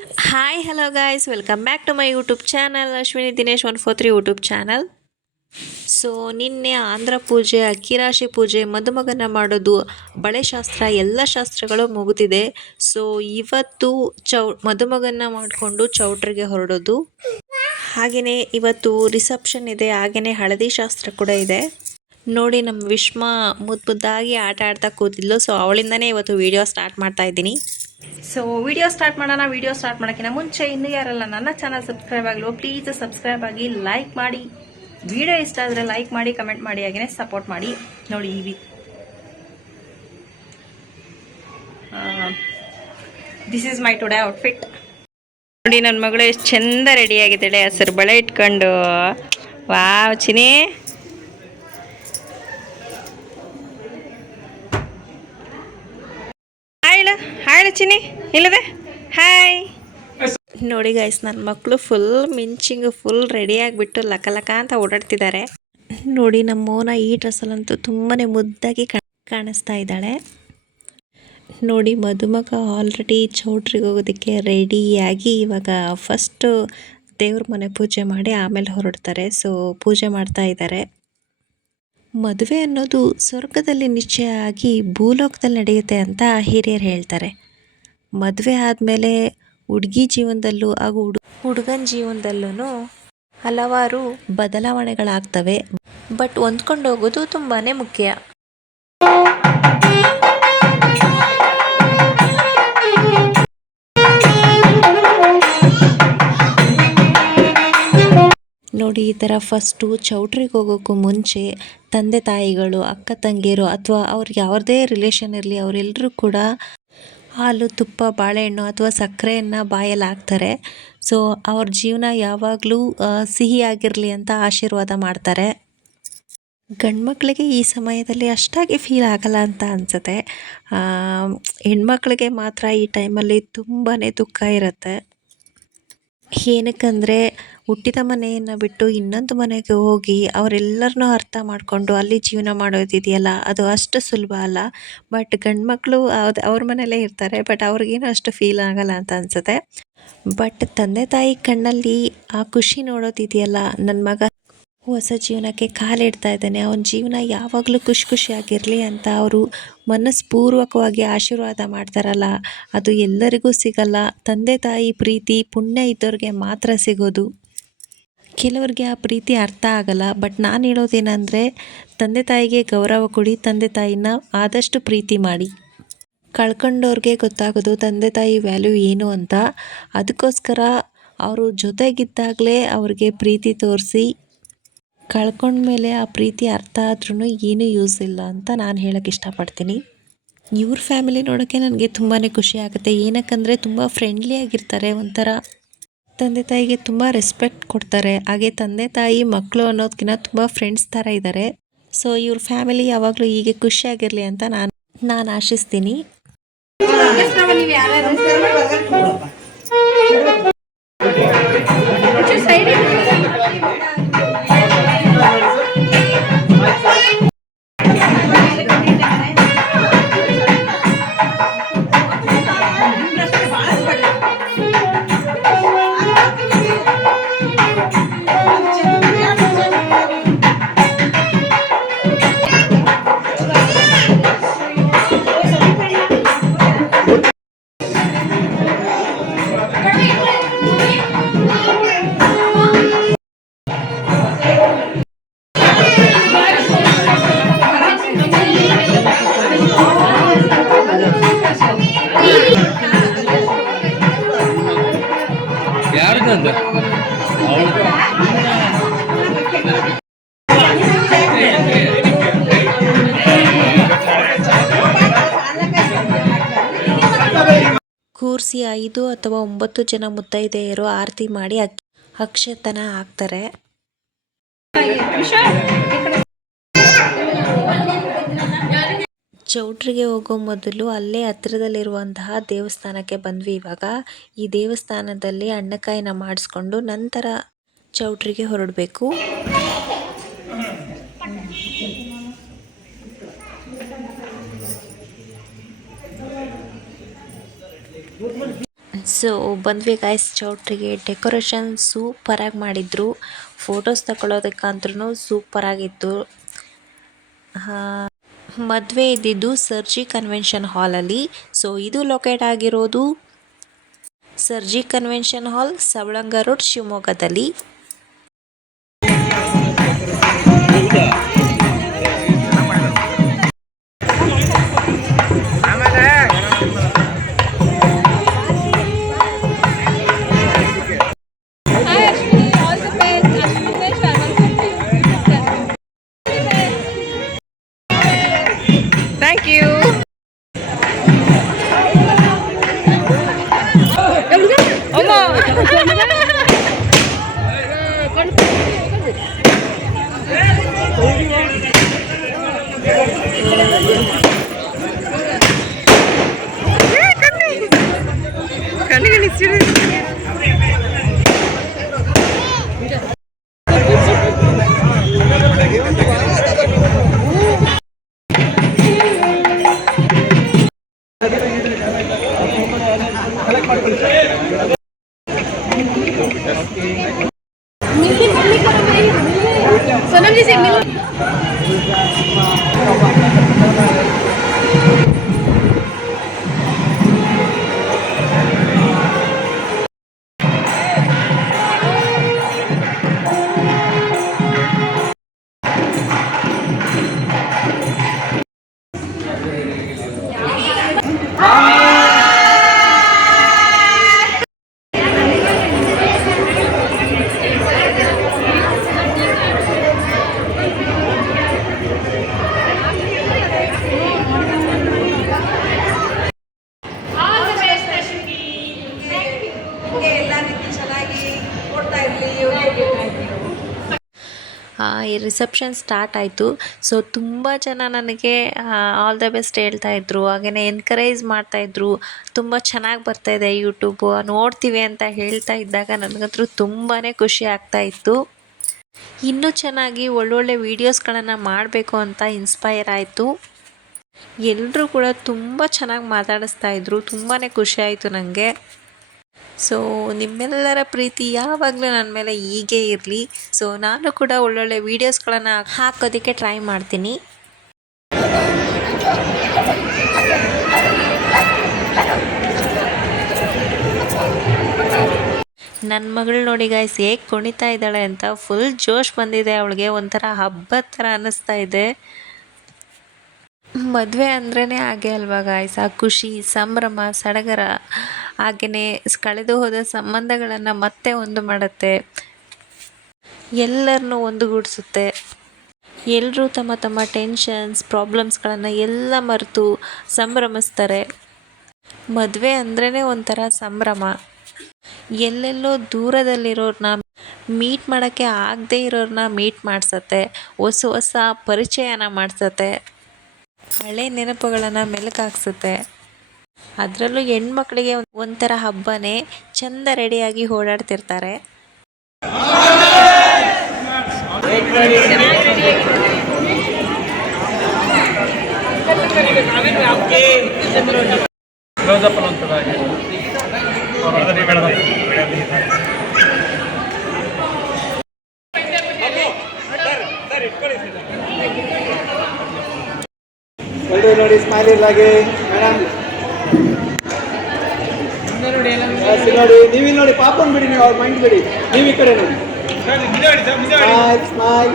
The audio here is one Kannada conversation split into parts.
Hi, hello guys, welcome back to my YouTube channel, Ashwini Dinesh 143 YouTube channel. So ನಿನ್ನೆ ಆಂಧ್ರ ಪೂಜೆ, ಅಕ್ಕಿರಾಶಿ ಪೂಜೆ, ಮದುಮಗನ ಮಾಡೋದು, ಬಳೆ ಶಾಸ್ತ್ರ ಎಲ್ಲ ಶಾಸ್ತ್ರಗಳು ಮುಗಿದಿದೆ. ಸೊ ಇವತ್ತು ಮದುಮಗನ ಮಾಡಿಕೊಂಡು ಚೌಟ್ರಿಗೆ ಹೊರಡೋದು. ಹಾಗೆಯೇ ಇವತ್ತು ರಿಸೆಪ್ಷನ್ ಇದೆ, ಹಾಗೆಯೇ ಹಳದಿ ಶಾಸ್ತ್ರ ಕೂಡ ಇದೆ. ನೋಡಿ ನಮ್ಮ ವಿಶ್ಮಾ ಮುದ್ದಾಗಿ ಆಟ ಆಡ್ತಾ ಕೂತಿದ್ಲು. ಸೊ ಅವಳಿಂದನೇ ಇವತ್ತು ವಿಡಿಯೋ ಸ್ಟಾರ್ಟ್ ಮಾಡ್ತಾ ಇದ್ದೀನಿ. ಸೊ ವಿಡಿಯೋ ಸ್ಟಾರ್ಟ್ ಮಾಡೋಣ. ವಿಡಿಯೋ ಸ್ಟಾರ್ಟ್ ಮಾಡೋಕ್ಕಿಂತ ಮುಂಚೆ ಇನ್ನೂ ಯಾರೆಲ್ಲ ನನ್ನ ಚಾನಲ್ ಸಬ್ಸ್ಕ್ರೈಬ್ ಆಗಲು ಪ್ಲೀಸ್ ಸಬ್ಸ್ಕ್ರೈಬ್ ಆಗಿ, ಲೈಕ್ ಮಾಡಿ, ವಿಡಿಯೋ ಇಷ್ಟ ಆದರೆ ಲೈಕ್ ಮಾಡಿ, ಕಮೆಂಟ್ ಮಾಡಿ, ಹಾಗೆಯೇ ಸಪೋರ್ಟ್ ಮಾಡಿ. ನೋಡಿ this is my today outfit. ನೋಡಿ ನನ್ನ ಮಗಳು ಎಷ್ಟು ಚಂದ ರೆಡಿ ಆಗಿದ್ದಾಳೆ, ಹಸಿರು ಬಳೆ ಇಟ್ಕೊಂಡು. ವಾವ್ ಚಿನಿ, ಹಾಯ್ ಚಿನಿ, ಇಲ್ಲದೆ ಹಾಯ್. ನೋಡಿ ಗೈಸ್, ನನ್ನ ಮಕ್ಕಳು ಫುಲ್ ಮಿಂಚಿಂಗು, ಫುಲ್ ರೆಡಿ ಆಗಿಬಿಟ್ಟು ಲಕ ಲಕ ಅಂತ ಓಡಾಡ್ತಿದ್ದಾರೆ. ನೋಡಿ ನಮ್ಮ ಮೋನ ಈ ಡ್ರೆಸ್ಸಲ್ಲಂತೂ ತುಂಬಾ ಮುದ್ದಾಗಿ ಕಾಣಿಸ್ತಾ ಇದ್ದಾಳೆ. ನೋಡಿ ಮದುಮಗ ಆಲ್ರೆಡಿ ಚೌಟ್ರಿಗೆ ಹೋಗೋದಕ್ಕೆ ರೆಡಿಯಾಗಿ ಇವಾಗ ಫಸ್ಟು ದೇವ್ರ ಮನೆ ಪೂಜೆ ಮಾಡಿ ಆಮೇಲೆ ಹೊರಡ್ತಾರೆ. ಸೊ ಪೂಜೆ ಮಾಡ್ತಾ ಇದ್ದಾರೆ. ಮದುವೆ ಅನ್ನೋದು ಸ್ವರ್ಗದಲ್ಲಿ ನಿಶ್ಚಯ ಆಗಿ ಭೂಲೋಕದಲ್ಲಿ ನಡೆಯುತ್ತೆ ಅಂತ ಹಿರಿಯರು ಹೇಳ್ತಾರೆ. ಮದುವೆ ಆದಮೇಲೆ ಹುಡುಗಿ ಜೀವನದಲ್ಲೂ ಹಾಗೂ ಹುಡುಗನ ಜೀವನದಲ್ಲೂ ಹಲವಾರು ಬದಲಾವಣೆಗಳಾಗ್ತವೆ. ಬಟ್ ಹೊಂದ್ಕೊಂಡು ಹೋಗೋದು ತುಂಬಾ ಮುಖ್ಯ. ನೋಡಿ ಈ ಥರ ಫಸ್ಟು ಚೌಟ್ರಿಗೆ ಹೋಗೋಕ್ಕೂ ಮುಂಚೆ ತಂದೆ ತಾಯಿಗಳು, ಅಕ್ಕ ತಂಗಿಯರು ಅಥವಾ ಅವ್ರಿಗೆ ಯಾವುದೇ ರಿಲೇಷನ್ ಇರಲಿ, ಅವರೆಲ್ಲರೂ ಕೂಡ ಹಾಲು, ತುಪ್ಪ, ಬಾಳೆಹಣ್ಣು ಅಥವಾ ಸಕ್ಕರೆಯನ್ನು ಬಾಯಲ್ಲಿ ಹಾಕ್ತಾರೆ. ಸೊ ಅವ್ರ ಜೀವನ ಯಾವಾಗಲೂ ಸಿಹಿಯಾಗಿರಲಿ ಅಂತ ಆಶೀರ್ವಾದ ಮಾಡ್ತಾರೆ. ಗಂಡ್ಮಕ್ಳಿಗೆ ಈ ಸಮಯದಲ್ಲಿ ಅಷ್ಟಾಗಿ ಫೀಲ್ ಆಗಲ್ಲ ಅಂತ ಅನಿಸುತ್ತೆ. ಹೆಣ್ಮಕ್ಳಿಗೆ ಮಾತ್ರ ಈ ಟೈಮಲ್ಲಿ ತುಂಬಾ ದುಃಖ ಇರುತ್ತೆ. ಏನಕ್ಕಂದರೆ ಹುಟ್ಟಿದ ಮನೆಯನ್ನು ಬಿಟ್ಟು ಇನ್ನೊಂದು ಮನೆಗೆ ಹೋಗಿ ಅವರೆಲ್ಲರನ್ನೂ ಅರ್ಥ ಮಾಡಿಕೊಂಡು ಅಲ್ಲಿ ಜೀವನ ಮಾಡೋದಿದೆಯಲ್ಲ, ಅದು ಅಷ್ಟು ಸುಲಭ ಅಲ್ಲ. ಬಟ್ ಗಂಡ್ಮಕ್ಳು ಅವ್ರ ಮನೆಯಲ್ಲೇ ಇರ್ತಾರೆ, ಬಟ್ ಅವ್ರಿಗೇನು ಅಷ್ಟು ಫೀಲ್ ಆಗಲ್ಲ ಅಂತ ಅನಿಸುತ್ತೆ. ಬಟ್ ತಂದೆ ತಾಯಿ ಕಣ್ಣಲ್ಲಿ ಆ ಖುಷಿ ನೋಡೋದಿದೆಯಲ್ಲ, ನನ್ನ ಮಗ ಹೊಸ ಜೀವನಕ್ಕೆ ಕಾಲಿಡ್ತಾ ಇದ್ದಾನೆ, ಅವನ ಜೀವನ ಯಾವಾಗಲೂ ಖುಷಿಯಾಗಿರಲಿ ಅಂತ ಅವರು ಮನಸ್ಪೂರ್ವಕವಾಗಿ ಆಶೀರ್ವಾದ ಮಾಡ್ತಾರಲ್ಲ, ಅದು ಎಲ್ಲರಿಗೂ ಸಿಗಲ್ಲ. ತಂದೆ ತಾಯಿ ಪ್ರೀತಿ ಪುಣ್ಯ ಇದ್ದವ್ರಿಗೆ ಮಾತ್ರ ಸಿಗೋದು. ಕೆಲವ್ರಿಗೆ ಆ ಪ್ರೀತಿ ಅರ್ಥ ಆಗಲ್ಲ. ಬಟ್ ನಾನು ಹೇಳೋದೇನೆಂದರೆ, ತಂದೆ ತಾಯಿಗೆ ಗೌರವ ಕೊಡಿ, ತಂದೆ ತಾಯಿನ ಆದಷ್ಟು ಪ್ರೀತಿ ಮಾಡಿ. ಕಳ್ಕೊಂಡವ್ರಿಗೆ ಗೊತ್ತಾಗೋದು ತಂದೆ ತಾಯಿ ವ್ಯಾಲ್ಯೂ ಏನು ಅಂತ. ಅದಕ್ಕೋಸ್ಕರ ಅವರು ಜೊತೆಗಿದ್ದಾಗಲೇ ಅವ್ರಿಗೆ ಪ್ರೀತಿ ತೋರಿಸಿ, ಕಳ್ಕೊಂಡ್ಮೇಲೆ ಆ ಪ್ರೀತಿ ಅರ್ಥ ಆದ್ರೂ ಏನೂ ಯೂಸ್ ಇಲ್ಲ ಅಂತ ನಾನು ಹೇಳೋಕ್ಕೆ ಇಷ್ಟಪಡ್ತೀನಿ. ಇವ್ರ ಫ್ಯಾಮಿಲಿ ನೋಡೋಕ್ಕೆ ನನಗೆ ತುಂಬಾ ಖುಷಿ ಆಗುತ್ತೆ. ಏನಕ್ಕಂದರೆ ತುಂಬ ಫ್ರೆಂಡ್ಲಿ ಆಗಿರ್ತಾರೆ, ಒಂಥರ ತಂದೆ ತಾಯಿಗೆ ತುಂಬ ರೆಸ್ಪೆಕ್ಟ್ ಕೊಡ್ತಾರೆ. ಹಾಗೆ ತಂದೆ ತಾಯಿ ಮಕ್ಕಳು ಅನ್ನೋದಕ್ಕಿಂತ ತುಂಬ ಫ್ರೆಂಡ್ಸ್ ಥರ ಇದ್ದಾರೆ. ಸೊ ಇವ್ರ ಫ್ಯಾಮಿಲಿ ಯಾವಾಗಲೂ ಹೀಗೆ ಖುಷಿಯಾಗಿರಲಿ ಅಂತ ನಾನು ಆಶಿಸ್ತೀನಿ. ಕೂರಿಸಿ 5 ಅಥವಾ 9 ಜನ ಮುತ್ತೈದೆಯರು ಆರತಿ ಮಾಡಿ ಅಕ್ಷತನ ಹಾಕ್ತಾರೆ. ಚೌಟ್ರಿಗೆ ಹೋಗೋ ಮೊದಲು ಅಲ್ಲೇ ಹತ್ತಿರದಲ್ಲಿರುವಂತಹ ದೇವಸ್ಥಾನಕ್ಕೆ ಬಂದ್ವಿ. ಇವಾಗ ಈ ದೇವಸ್ಥಾನದಲ್ಲಿ ಅಣ್ಣಕಾಯಿನ ಮಾಡಿಸ್ಕೊಂಡು ನಂತರ ಚೌಟ್ರಿಗೆ ಹೊರಡಬೇಕು. ಸೊ ಬಂದ್ವಿ ಗಾಯ್ಸ್ ಚೌಟ್ರಿಗೆ. ಡೆಕೋರೇಷನ್ ಸೂಪರಾಗಿ ಮಾಡಿದ್ರು. ಫೋಟೋಸ್ ತಗೊಳ್ಳೋದಕ್ಕಂದ್ರೂ ಸೂಪರಾಗಿತ್ತು. ಮದುವೆ ಇದ್ದಿದ್ದು ಸರ್ಜಿ ಕನ್ವೆನ್ಷನ್ ಹಾಲಲ್ಲಿ. ಸೊ ಇದು ಲೊಕೇಟ್ ಆಗಿರೋದು Sarji convention hall, Savalanga road, ಶಿವಮೊಗ್ಗದಲ್ಲಿ. Thank you. सोनम जी से मिल ಈ ರಿಸೆಪ್ಷನ್ ಸ್ಟಾರ್ಟ್ ಆಯಿತು. ಸೊ ತುಂಬ ಜನ ನನಗೆ ಆಲ್ ದ ಬೆಸ್ಟ್ ಹೇಳ್ತಾಯಿದ್ರು, ಹಾಗೆಯೇ ಎನ್ಕರೇಜ್ ಮಾಡ್ತಾಯಿದ್ರು. ತುಂಬ ಚೆನ್ನಾಗಿ ಬರ್ತಾಯಿದೆ ಯೂಟ್ಯೂಬು, ನೋಡ್ತೀವಿ ಅಂತ ಹೇಳ್ತಾ ಇದ್ದಾಗ ನನಗಂತೂ ತುಂಬಾ ಖುಷಿ ಆಗ್ತಾಯಿತ್ತು. ಇನ್ನೂ ಚೆನ್ನಾಗಿ ಒಳ್ಳೊಳ್ಳೆ ವೀಡಿಯೋಸ್ಗಳನ್ನು ಮಾಡಬೇಕು ಅಂತ ಇನ್ಸ್ಪೈರ್ ಆಯಿತು. ಎಲ್ಲರೂ ಕೂಡ ತುಂಬ ಚೆನ್ನಾಗಿ ಮಾತಾಡಿಸ್ತಾಯಿದ್ರು. ತುಂಬಾ ಖುಷಿ ಆಯಿತು ನನಗೆ. ಸೊ ನಿಮ್ಮೆಲ್ಲರ ಪ್ರೀತಿ ಯಾವಾಗಲೂ ನನ್ನ ಮೇಲೆ ಹೀಗೆ ಇರಲಿ. ಸೊ ನಾನು ಕೂಡ ಒಳ್ಳೊಳ್ಳೆ ವೀಡಿಯೋಸ್ಗಳನ್ನು ಹಾಕೋದಕ್ಕೆ ಟ್ರೈ ಮಾಡ್ತೀನಿ. ನನ್ನ ಮಗಳು ನೋಡಿ ಗಾಯ್ಸ್ ಹೇಗೆ ಕುಣಿತಾ ಇದ್ದಾಳೆ ಅಂತ. ಫುಲ್ ಜೋಶ್ ಬಂದಿದೆ ಅವಳಿಗೆ, ಒಂಥರ ಹಬ್ಬದ ಥರ ಅನ್ನಿಸ್ತಾ ಇದೆ. ಮದುವೆ ಅಂದ್ರೇ ಹಾಗೆ ಅಲ್ವಾ ಗಾಯ್ಸ್, ಆ ಖುಷಿ, ಸಂಭ್ರಮ, ಸಡಗರ, ಹಾಗೆಯೇ ಕಳೆದು ಹೋದ ಸಂಬಂಧಗಳನ್ನು ಮತ್ತೆ ಒಂದು ಮಾಡುತ್ತೆ, ಎಲ್ಲರನ್ನೂ ಒಂದುಗೂಡಿಸುತ್ತೆ. ಎಲ್ಲರೂ ತಮ್ಮ ತಮ್ಮ ಟೆನ್ಷನ್ಸ್, ಪ್ರಾಬ್ಲಮ್ಸ್ಗಳನ್ನು ಎಲ್ಲ ಮರೆತು ಸಂಭ್ರಮಿಸ್ತಾರೆ. ಮದುವೆ ಅಂದ್ರೇ ಒಂಥರ ಸಂಭ್ರಮ. ಎಲ್ಲೆಲ್ಲೋ ದೂರದಲ್ಲಿರೋರನ್ನ ಮೀಟ್ ಮಾಡೋಕ್ಕೆ ಆಗದೇ ಇರೋರನ್ನ ಮೀಟ್ ಮಾಡಿಸತ್ತೆ, ಹೊಸ ಹೊಸ ಪರಿಚಯನ ಮಾಡಿಸತ್ತೆ, ಹಳೆ ನೆನಪುಗಳನ್ನು ಮೆಲುಕಾಕ್ಸುತ್ತೆ. ಅದರಲ್ಲೂ ಹೆಣ್ಮಕ್ಳಿಗೆ ಒಂಥರ ಹಬ್ಬನೇ. ಚೆಂದ ರೆಡಿಯಾಗಿ ಓಡಾಡ್ತಿರ್ತಾರೆ. ನೋಡಿ ಸ್ಮೈಲ್ ಇರ್ಲಾಗೆ ಮೇಡಮ್ ನೋಡಿ, ನೀವಿಲ್ಲಿ ನೋಡಿ, ಪಾಪನ್ ಬಿಡಿ, ನೀವು ಅವ್ರ ಮೈಂಡ್ ಬಿಡಿ, ನೀವು ಈ ಕಡೆ ನೋಡಿ. ಸ್ಮೈಲ್ ಸ್ಮೈಲ್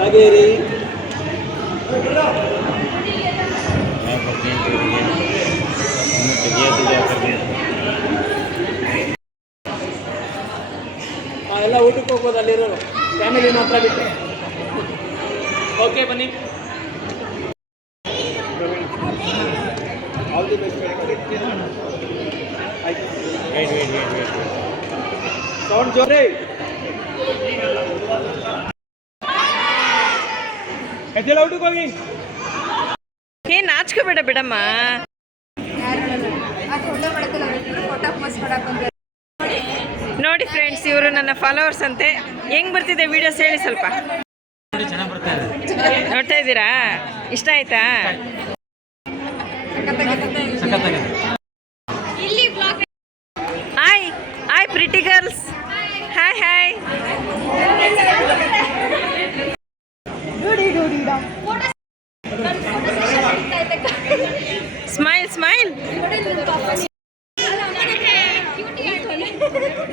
ಹಾಗೆ ರೀ. ಎಲ್ಲ ಊಟಕ್ಕೆ ಹೋಗ್ಬೋದು, ಅಲ್ಲಿರೋರು ಫ್ಯಾಮಿಲಿ ಮಾತ್ರ ಬಿಟ್ಟು. ಓಕೆ ಬನ್ನಿ. All the best. ಸೌಂಡ್ ಜೋರೇ. ಎದ್ದೆಲ್ಲ ಊಟಕ್ಕೆ ಹೋಗಿ. ಏನು ನಾಚ್ಕೋಬೇಡ ಬಿಡಮ್ಮ. ನೋಡಿ ಫ್ರೆಂಡ್ಸ್, ಇವರು ನನ್ನ ಫಾಲೋವರ್ಸ್ ಅಂತೆ. ಹೆಂಗ್ ಬರ್ತಿದೆ ವಿಡಿಯೋಸ್ ಹೇಳಿ ಸ್ವಲ್ಪ. ನೋಡ್ತಾ ಇದ್ದೀರಾ? ಇಷ್ಟ ಆಯ್ತಾ? Hi pretty girls, hi hi. Smile smile.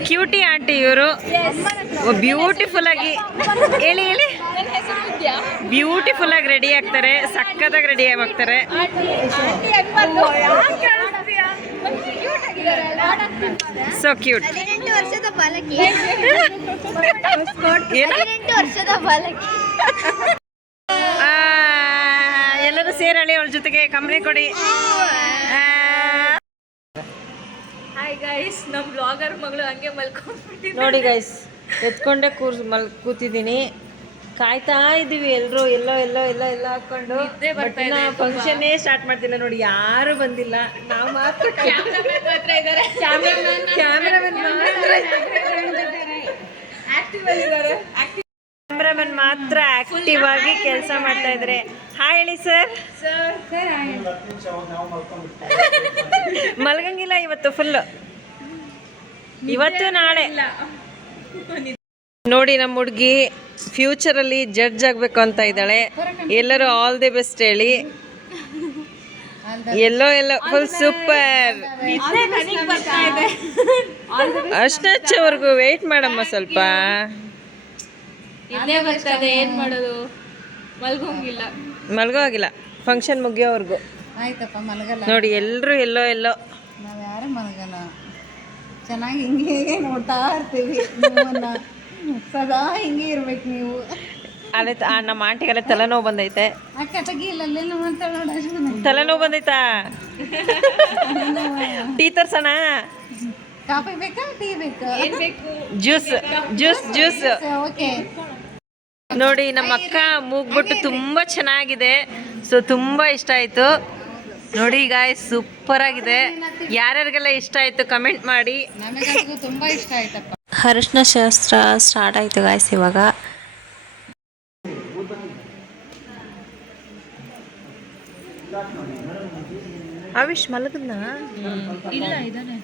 Cutie aunty ಇವರು ಬ್ಯೂಟಿಫುಲ್ ಆಗಿ ಹೇಳಿ ಹೇಳಿ ಬ್ಯೂಟಿಫುಲ್ ಆಗಿ ರೆಡಿ ಆಗ್ತಾರೆ, ಸಕ್ಕತ್ತಾಗಿ ರೆಡಿ ಆಗ್ತಾರೆ. So cute. 18 ವರ್ಷದ ಬಾಲಕಿ. ಏನು 18 ವರ್ಷದ ಬಾಲಕಿ. ಎಲ್ಲರೂ ಸೇರಳಿ ಅವಳ ಜೊತೆಗೆ ಕಂಬನಿ ಕೊಡಿ. ಹಾಯ್ ಗೈಸ್, ನಮ್ಮ ಬ್ಲಾಗರ್ ಮಗಳು ಹಂಗೆ ಮಲ್ಕೊಂಡ್ಬಿಟ್ಟಿದ್ದೆ ನೋಡಿ ಗೈಸ್, ಎತ್ಕೊಂಡೆ ಕೂತಿದ್ದೀನಿ, ಕಾಯ್ತಾ ಇದ್ದೀವಿ ಎಲ್ಲರೂ. ಎಲ್ಲೋ ಎಲ್ಲೋ ಎಲ್ಲ ಎಲ್ಲ ಹಾಕೊಂಡು ಫಂಕ್ಷನ್ನೇ ಸ್ಟಾರ್ಟ್ ಮಾಡ್ತಿಲ್ಲ ನೋಡಿ, ಯಾರು ಬಂದಿಲ್ಲ, ನಾವು ಮಾತ್ರ. ಕ್ಯಾಮ್ರಾಮನ್ ಮಾತ್ರ ಆಕ್ಟಿವ್ ಆಗಿ ಕೆಲಸ ಮಾಡ್ತಾ ಇದ್ದಾರೆ. ಹಾಯ್ ಹೇಳಿ ಸರ್. ಮಲ್ಗಂಗಿಲ್ಲ ಇವತ್ತು ಫುಲ್, ಇವತ್ತು ನಾಳೆ. ನೋಡಿ ನಮ್ಮ ಹುಡುಗಿ ಫ್ಯೂಚರಲ್ಲಿ ಜಡ್ಜ್ ಆಗಬೇಕು ಅಂತ ಇದ್ದಾಳೆ. ಎಲ್ಲರೂ ಆಲ್ ದಿ ಬೆಸ್ಟ್ ಹೇಳಿ. ಎಲ್ಲೋ ಫುಲ್ ಸೂಪರ್. ಅಷ್ಟವರೆಗೂ ವೆಯ್ಟ್ ಮಾಡಮ್ಮ ಸ್ವಲ್ಪ. ಇದೇ ಬರ್ತದೆ, ಏನ್ ಮಾಡೋದು, ಮಲ್ಗೋ ಆಗಿಲ್ಲ ಫಂಕ್ಷನ್ ಮುಗಿಯೋವರೆಗೂ. ಆಯ್ತಪ್ಪ ಮಲಗಲ್ಲ ನೋಡಿ ಎಲ್ಲರೂ ಎಲ್ಲೋ ನಾವು ಯಾರು ಮಲಗಲ್ಲ, ಚೆನ್ನಾಗಿ ಹಿಂಗೆ ನೋಡ್ತಾ ಇರ್ತೀವಿ ನಿಮ್ಮನ್ನ, ಸದಾ ಹಿಂಗೆ ಇರ್ಬೇಕು ನೀವು. ಅಲ್ಲೇ ನಮ್ಮ ಆಂಟಿಗೆಲ್ಲ ತಲೆನೋವು ಬಂದೈತೆ. ಅಕ್ಕ ತೆಗಿಲ್ಲ ಅಲ್ಲೇನು ಮಾತಾಡೋಣ. ತಲೆನೋವು ಬಂದೈತಾ? ಟೀ ತರ್ಸೋಣ? ಕಾಫಿ ಬೇಕಾ ಟೀ ಬೇಕಾ? Juice juice juice. ಓಕೆ. ನೋಡಿ ನಮ್ಮ ಅಕ್ಕ ಮೂಗ್ಬಿಟ್ಟು ತುಂಬ ಚೆನ್ನಾಗಿದೆ. ಸೊ ತುಂಬ ಇಷ್ಟ ಆಯಿತು ನೋಡಿ ಗಾಯ್ಸ್, ಸೂಪರ್ ಆಗಿದೆ. ಯಾರ್ಯಾರಿಗೆಲ್ಲ ಇಷ್ಟ ಆಯಿತು ಕಮೆಂಟ್ ಮಾಡಿ. ನಮಗಂತೂ ತುಂಬ ಇಷ್ಟ ಆಯ್ತಪ್ಪ. ಅರಿಶಿನ ಶಾಸ್ತ್ರ ಸ್ಟಾರ್ಟ್ ಆಯಿತು ಗಾಯ್ಸ್ ಇವಾಗ. ಆವಿಷ್ ಮಲಗದ್ನ? ಇಲ್ಲ ಇದಾನೆ.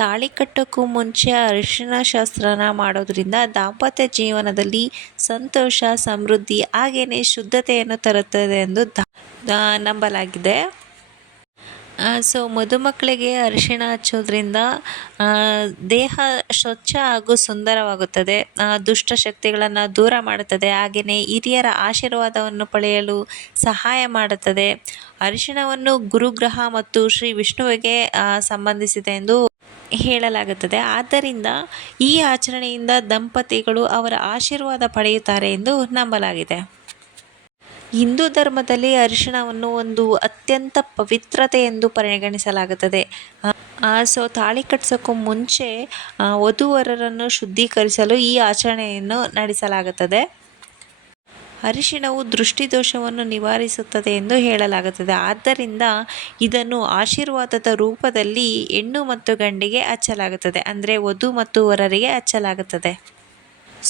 ತಾಳಿ ಕಟ್ಟೋಕ್ಕೂ ಮುಂಚೆ ಅರಿಶಿನ ಶಾಸ್ತ್ರನ ಮಾಡೋದ್ರಿಂದ ದಾಂಪತ್ಯ ಜೀವನದಲ್ಲಿ ಸಂತೋಷ, ಸಮೃದ್ಧಿ ಹಾಗೆಯೇ ಶುದ್ಧತೆಯನ್ನು ತರುತ್ತದೆ ಎಂದು ನಂಬಲಾಗಿದೆ. ಸೊ ಮದುಮಕ್ಕಳಿಗೆ ಅರಿಶಿಣ ಹಚ್ಚೋದ್ರಿಂದ ದೇಹ ಸ್ವಚ್ಛ ಹಾಗೂ ಸುಂದರವಾಗುತ್ತದೆ, ದುಷ್ಟ ಶಕ್ತಿಗಳನ್ನು ದೂರ ಮಾಡುತ್ತದೆ, ಹಾಗೆಯೇ ಹಿರಿಯರ ಆಶೀರ್ವಾದವನ್ನು ಪಡೆಯಲು ಸಹಾಯ ಮಾಡುತ್ತದೆ. ಅರಿಶಿಣವನ್ನು ಗುರುಗ್ರಹ ಮತ್ತು ಶ್ರೀ ವಿಷ್ಣುವಿಗೆ ಸಂಬಂಧಿಸಿದೆ ಎಂದು ಹೇಳಲಾಗುತ್ತದೆ. ಆದ್ದರಿಂದ ಈ ಆಚರಣೆಯಿಂದ ದಂಪತಿಗಳು ಅವರ ಆಶೀರ್ವಾದ ಪಡೆಯುತ್ತಾರೆ ಎಂದು ನಂಬಲಾಗಿದೆ. ಹಿಂದೂ ಧರ್ಮದಲ್ಲಿ ಅರಿಶಿಣವನ್ನು ಒಂದು ಅತ್ಯಂತ ಪವಿತ್ರತೆ ಎಂದು ಪರಿಗಣಿಸಲಾಗುತ್ತದೆ. ಸೊ ತಾಳಿ ಕಟ್ಟಿಸೋಕ್ಕೂ ಮುಂಚೆ ವಧುವರರನ್ನು ಶುದ್ಧೀಕರಿಸಲು ಈ ಆಚರಣೆಯನ್ನು ನಡೆಸಲಾಗುತ್ತದೆ. ಅರಿಶಿಣವು ದೃಷ್ಟಿದೋಷವನ್ನು ನಿವಾರಿಸುತ್ತದೆ ಎಂದು ಹೇಳಲಾಗುತ್ತದೆ. ಆದ್ದರಿಂದ ಇದನ್ನು ಆಶೀರ್ವಾದದ ರೂಪದಲ್ಲಿ ಹೆಣ್ಣು ಮತ್ತು ಗಂಡಿಗೆ ಹಚ್ಚಲಾಗುತ್ತದೆ, ಅಂದರೆ ವಧು ಮತ್ತು ವರರಿಗೆ ಹಚ್ಚಲಾಗುತ್ತದೆ.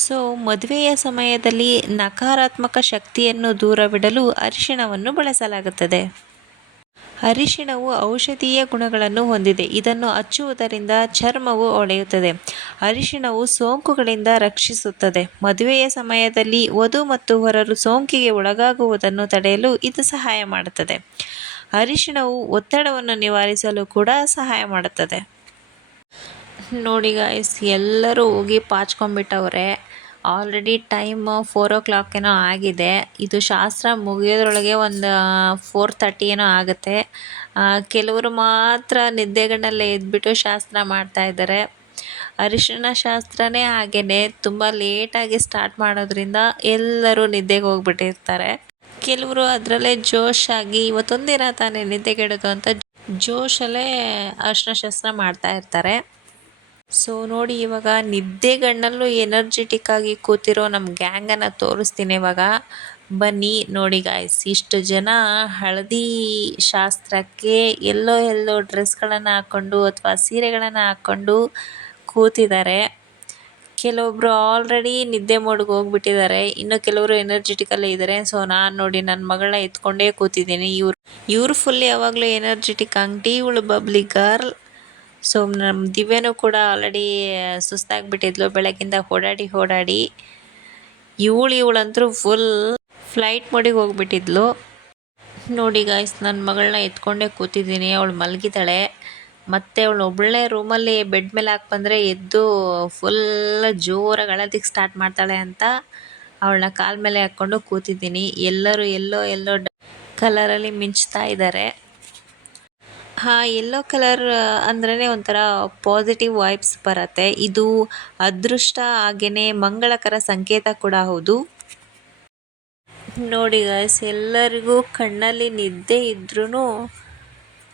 ಸೊ ಮದುವೆಯ ಸಮಯದಲ್ಲಿ ನಕಾರಾತ್ಮಕ ಶಕ್ತಿಯನ್ನು ದೂರವಿಡಲು ಅರಿಶಿಣವನ್ನು ಬಳಸಲಾಗುತ್ತದೆ. ಅರಿಶಿಣವು ಔಷಧೀಯ ಗುಣಗಳನ್ನು ಹೊಂದಿದೆ. ಇದನ್ನು ಹಚ್ಚುವುದರಿಂದ ಚರ್ಮವು ಹೊಳೆಯುತ್ತದೆ. ಅರಿಶಿಣವು ಸೋಂಕುಗಳಿಂದ ರಕ್ಷಿಸುತ್ತದೆ. ಮದುವೆಯ ಸಮಯದಲ್ಲಿ ವಧು ಮತ್ತು ವರರು ಸೋಂಕಿಗೆ ಒಳಗಾಗುವುದನ್ನು ತಡೆಯಲು ಇದು ಸಹಾಯ ಮಾಡುತ್ತದೆ. ಅರಿಶಿಣವು ಒತ್ತಡವನ್ನು ನಿವಾರಿಸಲು ಕೂಡ ಸಹಾಯ ಮಾಡುತ್ತದೆ. ನೋಡಿ ಗಾಯ್ಸ್, ಎಲ್ಲರೂ ಹೋಗಿ ಪಾಚ್ಕೊಂಡ್ಬಿಟ್ಟವ್ರೆ. ಆಲ್ರೆಡಿ ಟೈಮ್ 4 o'clock ಏನೋ ಆಗಿದೆ. ಇದು ಶಾಸ್ತ್ರ ಮುಗಿಯೋದ್ರೊಳಗೆ ಒಂದು 4:30 ಏನೋ ಆಗುತ್ತೆ. ಕೆಲವರು ಮಾತ್ರ ನಿದ್ದೆಗಣ್ಣಲ್ಲೇ ಎದ್ಬಿಟ್ಟು ಶಾಸ್ತ್ರ ಮಾಡ್ತಾ ಇದ್ದಾರೆ. ಅರಿಶಿಣ ಶಾಸ್ತ್ರನೇ ಹಾಗೇನೆ ತುಂಬ ಲೇಟಾಗಿ ಸ್ಟಾರ್ಟ್ ಮಾಡೋದ್ರಿಂದ ಎಲ್ಲರೂ ನಿದ್ದೆಗೆ ಹೋಗ್ಬಿಟ್ಟಿರ್ತಾರೆ. ಕೆಲವರು ಅದರಲ್ಲೇ ಜೋಶಾಗಿ ಇವತ್ತೊಂದಿನ ತಾನೇ ನಿದ್ದೆಗೆಡೋದು ಅಂತ ಜೋಶಲ್ಲೇ ಅರಿಶಿಣ ಶಾಸ್ತ್ರ ಮಾಡ್ತಾ ಇರ್ತಾರೆ. ಸೊ ನೋಡಿ, ಇವಾಗ ನಿದ್ದೆಗಣ್ಣಲ್ಲೂ ಎನರ್ಜೆಟಿಕ್ ಆಗಿ ಕೂತಿರೋ ನಮ್ಮ ಗ್ಯಾಂಗನ್ನು ತೋರಿಸ್ತೀನಿ. ಇವಾಗ ಬನ್ನಿ ನೋಡಿ ಗಾಯ್ಸ್, ಇಷ್ಟು ಜನ ಹಳದಿ ಶಾಸ್ತ್ರಕ್ಕೆ ಎಲ್ಲೋ ಡ್ರೆಸ್ಗಳನ್ನು ಹಾಕ್ಕೊಂಡು ಅಥವಾ ಸೀರೆಗಳನ್ನು ಹಾಕ್ಕೊಂಡು ಕೂತಿದ್ದಾರೆ. ಕೆಲವೊಬ್ರು ಆಲ್ರೆಡಿ ನಿದ್ದೆ ಮೋಡ್ಗೆ ಹೋಗ್ಬಿಟ್ಟಿದ್ದಾರೆ, ಇನ್ನು ಕೆಲವರು ಎನರ್ಜೆಟಿಕಲ್ಲೇ ಇದ್ದಾರೆ. ಸೊ ನಾನು ನೋಡಿ ನನ್ನ ಮಗಳನ್ನ ಎತ್ಕೊಂಡೇ ಕೂತಿದ್ದೀನಿ. ಇವರು ಫುಲ್ ಯಾವಾಗಲೂ ಎನರ್ಜೆಟಿಕ್ ಆಂಟಿ, ಇವಳು ಬಬ್ಲಿ ಗರ್ಲ್. ಸೊ ನಮ್ಮ ದಿವ್ಯನೂ ಕೂಡ ಆಲ್ರೆಡಿ ಸುಸ್ತಾಗಿಬಿಟ್ಟಿದ್ಲು ಬೆಳಗಿಂದ ಓಡಾಡಿ. ಇವಳಂತರೂ ಫುಲ್ ಫ್ಲೈಟ್ ಮೋಡಿಗೆ ಹೋಗ್ಬಿಟ್ಟಿದ್ಲು. ನೋಡಿ ಗಾಯ್ಸ್, ನನ್ನ ಮಗಳನ್ನ ಎತ್ಕೊಂಡೇ ಕೂತಿದ್ದೀನಿ. ಅವಳು ಮಲಗಿದ್ದಾಳೆ. ಮತ್ತು ಅವಳು ಒಬ್ಬಳೇ ರೂಮಲ್ಲಿ ಬೆಡ್ ಮೇಲೆ ಹಾಕಿ ಬಂದರೆ ಎದ್ದು ಫುಲ್ ಜೋರಾಗಿ ಅಳೋದಕ್ಕೆ ಸ್ಟಾರ್ಟ್ ಮಾಡ್ತಾಳೆ ಅಂತ ಅವಳನ್ನ ಕಾಲ ಮೇಲೆ ಹಾಕ್ಕೊಂಡು ಕೂತಿದ್ದೀನಿ. ಎಲ್ಲರೂ ಎಲ್ಲೋ ಕಲರಲ್ಲಿ ಮಿಂಚ್ತಾ ಇದ್ದಾರೆ. ಯೆಲ್ಲೋ ಕಲರ್ ಅಂದ್ರೇ ಒಂಥರ ಪಾಸಿಟಿವ್ ವೈಬ್ಸ್ ಬರುತ್ತೆ. ಇದು ಅದೃಷ್ಟ ಹಾಗೆಯೇ ಮಂಗಳಕರ ಸಂಕೇತ ಕೂಡ ಹೌದು. ನೋಡಿ ಗಾಯ್ಸ್, ಎಲ್ಲರಿಗೂ ಕಣ್ಣಲ್ಲಿ ನಿದ್ದೆ ಇದ್ರೂ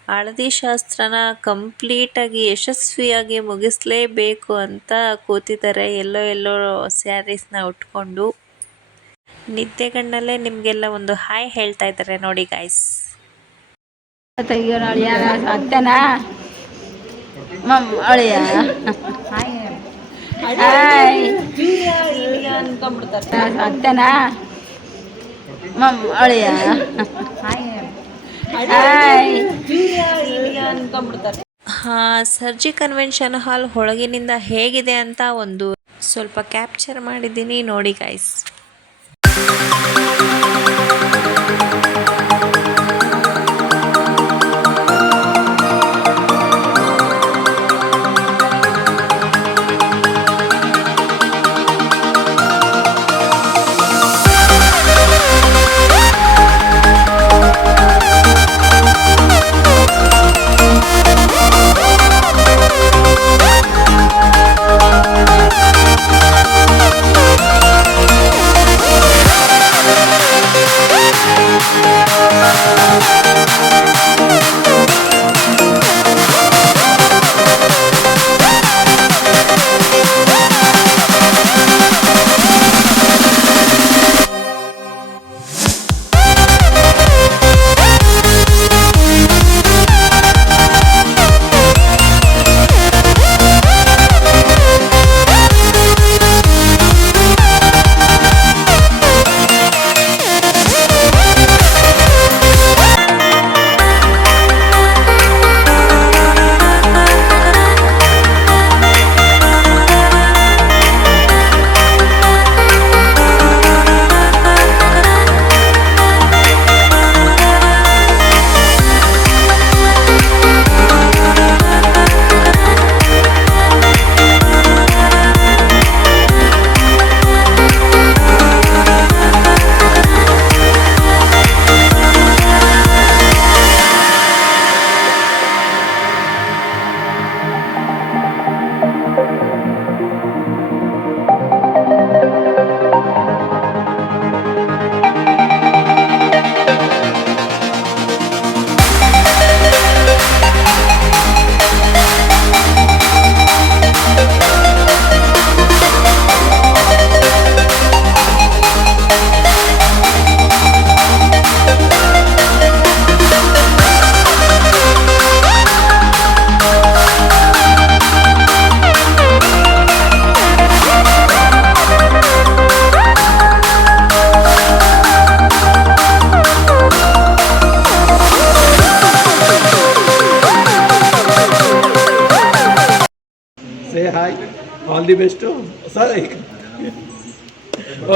ಹಳದಿ ಶಾಸ್ತ್ರನ ಕಂಪ್ಲೀಟಾಗಿ ಯಶಸ್ವಿಯಾಗಿ ಮುಗಿಸ್ಲೇಬೇಕು ಅಂತ ಕೂತಿದ್ದಾರೆ. ಎಲ್ಲೋ ಸ್ಯಾರೀಸ್ನ ಉಟ್ಕೊಂಡು ನಿದ್ದೆಗಣ್ಣಲ್ಲೇ ನಿಮಗೆಲ್ಲ ಒಂದು ಹಾಯ್ ಹೇಳ್ತಾ ಇದ್ದಾರೆ ನೋಡಿ ಗಾಯ್ಸ್. ಅತ್ತನಾ ಅಳಿಯ ಅತ್ತನಾ ಅಳಿಯ ಸರ್ಜಿ ಕನ್ವೆನ್ಷನ್ ಹಾಲ್ ಒಳಗಿನಿಂದ ಹೇಗಿದೆ ಅಂತ ಒಂದು ಸ್ವಲ್ಪ ಕ್ಯಾಪ್ಚರ್ ಮಾಡಿದ್ದೀನಿ ನೋಡಿ guys. Hi, all the best to sorry.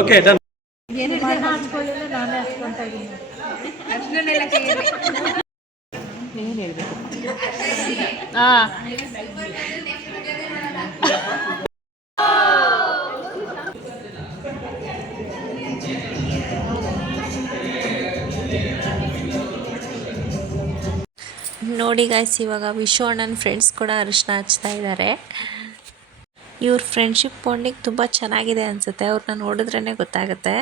Okay, done. ನೋಡಿ ಗಾಯ್ಸ್, ಇವಾಗ ವಿಶು ಅಣ್ಣನ ಫ್ರೆಂಡ್ಸ್ ಕೂಡ ಅರಿಶಿನ ಹಚ್ತಾ ಇದ್ದಾರೆ. ಇವ್ರ ಫ್ರೆಂಡ್ಶಿಪ್ ಬಾಂಡಿಂಗ್ ತುಂಬ ಚೆನ್ನಾಗಿದೆ ಅನಿಸುತ್ತೆ. ಅವ್ರನ್ನ ನೋಡಿದ್ರೇ ಗೊತ್ತಾಗುತ್ತೆ.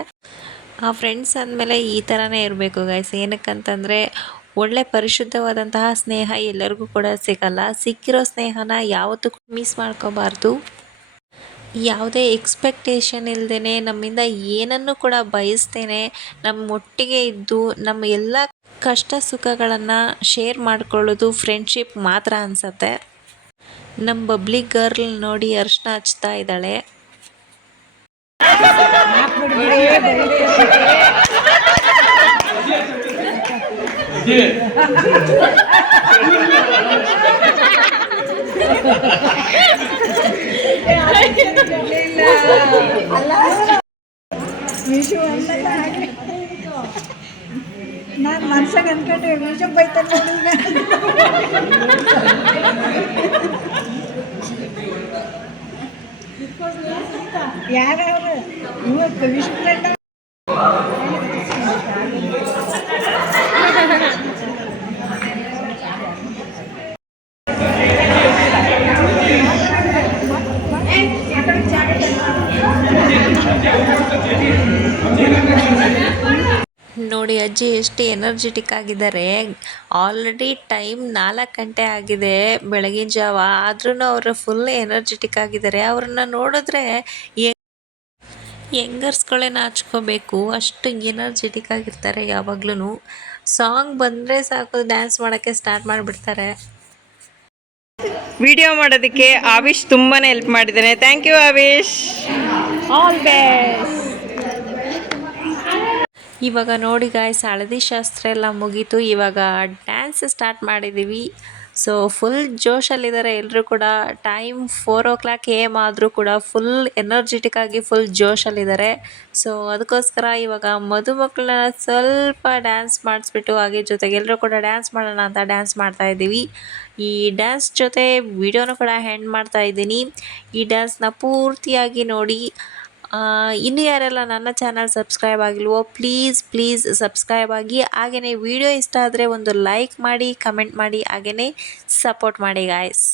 ಆ ಫ್ರೆಂಡ್ಸ್ ಅಂದಮೇಲೆ ಈ ಥರನೇ ಇರಬೇಕು ಗಾಯ್ಸ್. ಏನಕ್ಕಂತಂದರೆ ಒಳ್ಳೆ ಪರಿಶುದ್ಧವಾದಂತಹ ಸ್ನೇಹ ಎಲ್ಲರಿಗೂ ಕೂಡ ಸಿಗಲ್ಲ. ಸಿಕ್ಕಿರೋ ಸ್ನೇಹನ ಯಾವತ್ತೂ ಮಿಸ್ ಮಾಡ್ಕೋಬಾರ್ದು. ಯಾವುದೇ ಎಕ್ಸ್ಪೆಕ್ಟೇಷನ್ ಇಲ್ಲದೇ ನಮ್ಮಿಂದ ಏನನ್ನು ಕೂಡ ಬಯಸ್ತೇನೆ ನಮ್ಮ ಒಟ್ಟಿಗೆ ಇದ್ದು ನಮ್ಮ ಎಲ್ಲ ಕಷ್ಟ ಸುಖಗಳನ್ನು ಶೇರ್ ಮಾಡ್ಕೊಳ್ಳೋದು ಫ್ರೆಂಡ್ಶಿಪ್ ಮಾತ್ರ ಅನಿಸತ್ತೆ. ನಮ್ಮ ಬಬ್ಲಿ ಗರ್ಲ್ ನೋಡಿ ಅರ್ಶಿನ ಹಚ್ತಾ ಇದ್ದಾಳೆ. ವಿಷು ನಾನು ಮನ್ಸಾಗ ಅನ್ಕೊಂಡ್ರೆ ವಿಷು ಬೈತಾನೆ ಯಾರವ್ರು ಇವತ್ತು ವಿಷು ಫ್ರೆಂಡ್ ನೋಡಿ ಅಜ್ಜಿ ಎಷ್ಟು ಎನರ್ಜೆಟಿಕ್ ಆಗಿದ್ದಾರೆ. ಆಲ್ರೆಡಿ ಟೈಮ್ 4 ಗಂಟೆ ಆಗಿದೆ ಬೆಳಗಿನ ಜಾವ, ಆದ್ರೂ ಅವರು ಫುಲ್ ಎನರ್ಜೆಟಿಕ್ ಆಗಿದ್ದಾರೆ. ಅವ್ರನ್ನ ನೋಡಿದ್ರೆ ಯಂಗರ್ಸ್ಗಳೇ ನಾಚ್ಕೋಬೇಕು, ಅಷ್ಟು ಎನರ್ಜೆಟಿಕ್ ಆಗಿರ್ತಾರೆ ಯಾವಾಗ್ಲೂ. ಸಾಂಗ್ ಬಂದರೆ ಸಾಕು ಡ್ಯಾನ್ಸ್ ಮಾಡೋಕ್ಕೆ ಸ್ಟಾರ್ಟ್ ಮಾಡಿಬಿಡ್ತಾರೆ. ವಿಡಿಯೋ ಮಾಡೋದಕ್ಕೆ ಆವಿಶ್ ತುಂಬಾ ಹೆಲ್ಪ್ ಮಾಡಿದ್ದಾನೆ. Thank you Avish, all best. ಇವಾಗ ನೋಡಿ ಗಾಯ್ಸ್, ಹಳದಿ ಶಾಸ್ತ್ರ ಎಲ್ಲ ಮುಗೀತು. ಇವಾಗ ಡ್ಯಾನ್ಸ್ ಸ್ಟಾರ್ಟ್ ಮಾಡಿದ್ದೀವಿ. ಸೊ ಫುಲ್ ಜೋಶಲ್ಲಿದ್ದಾರೆ ಎಲ್ಲರೂ ಕೂಡ. ಟೈಮ್ 4 o'clock AM ಆದರೂ ಕೂಡ ಫುಲ್ ಎನರ್ಜೆಟಿಕ್ ಆಗಿ ಫುಲ್ ಜೋಶಲ್ಲಿದ್ದಾರೆ. ಸೊ ಅದಕ್ಕೋಸ್ಕರ ಇವಾಗ ಮದುಮಕ್ಕಳನ್ನ ಸ್ವಲ್ಪ ಡ್ಯಾನ್ಸ್ ಮಾಡಿಸ್ಬಿಟ್ಟು ಹಾಗೆ ಜೊತೆಗೆ ಎಲ್ಲರೂ ಕೂಡ ಡ್ಯಾನ್ಸ್ ಮಾಡೋಣ ಅಂತ ಡ್ಯಾನ್ಸ್ ಮಾಡ್ತಾಯಿದ್ದೀವಿ. ಈ ಡ್ಯಾನ್ಸ್ ಜೊತೆ ವಿಡಿಯೋನೂ ಕೂಡ ಎಂಡ್ ಮಾಡ್ತಾ ಇದ್ದೀನಿ. ಈ ಡ್ಯಾನ್ಸ್ನ ಪೂರ್ತಿಯಾಗಿ ನೋಡಿ. ಇನ್ನೂ ಯಾರೆಲ್ಲ ನನ್ನ ಚಾನಲ್ ಸಬ್ಸ್ಕ್ರೈಬ್ ಆಗಿಲ್ವೋ ಪ್ಲೀಸ್ ಸಬ್ಸ್ಕ್ರೈಬ್ ಆಗಿ. ಹಾಗೆಯೇ ವಿಡಿಯೋ ಇಷ್ಟ ಆದರೆ ಒಂದು ಲೈಕ್ ಮಾಡಿ, ಕಮೆಂಟ್ ಮಾಡಿ, ಹಾಗೆಯೇ ಸಪೋರ್ಟ್ ಮಾಡಿ guys.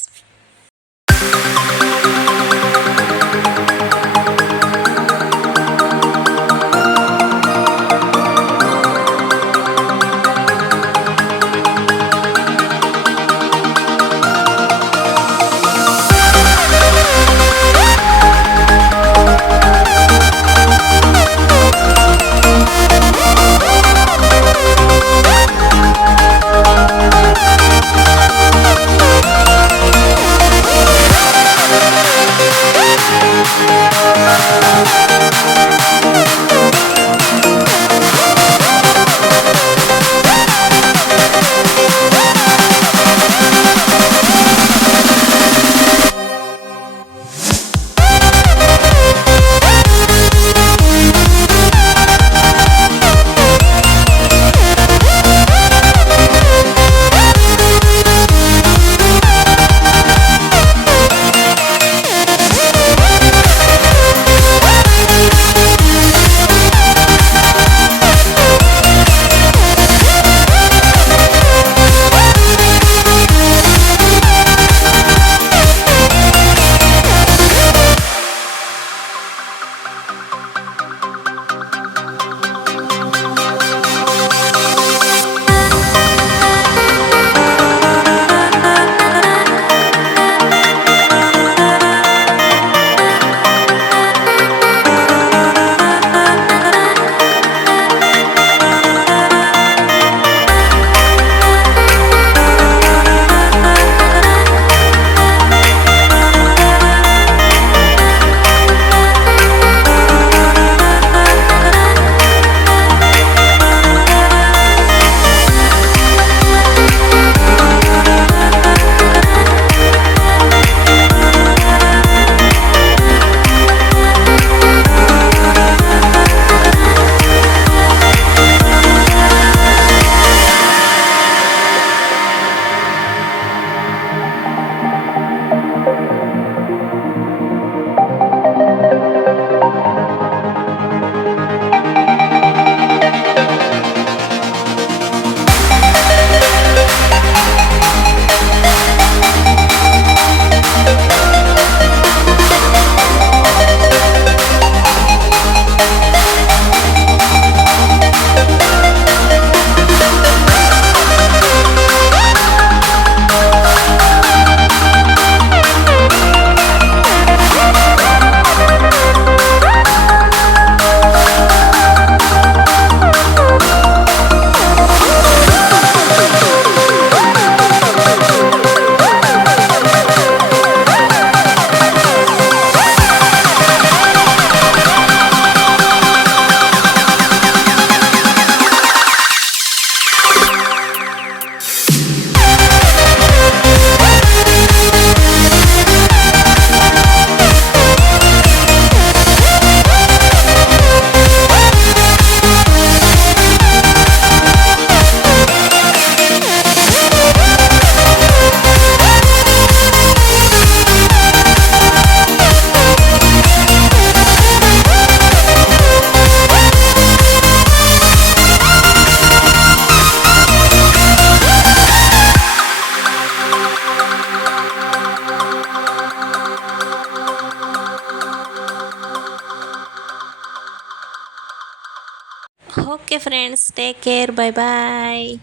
Okay friends, take care, bye ಬಾಯ್.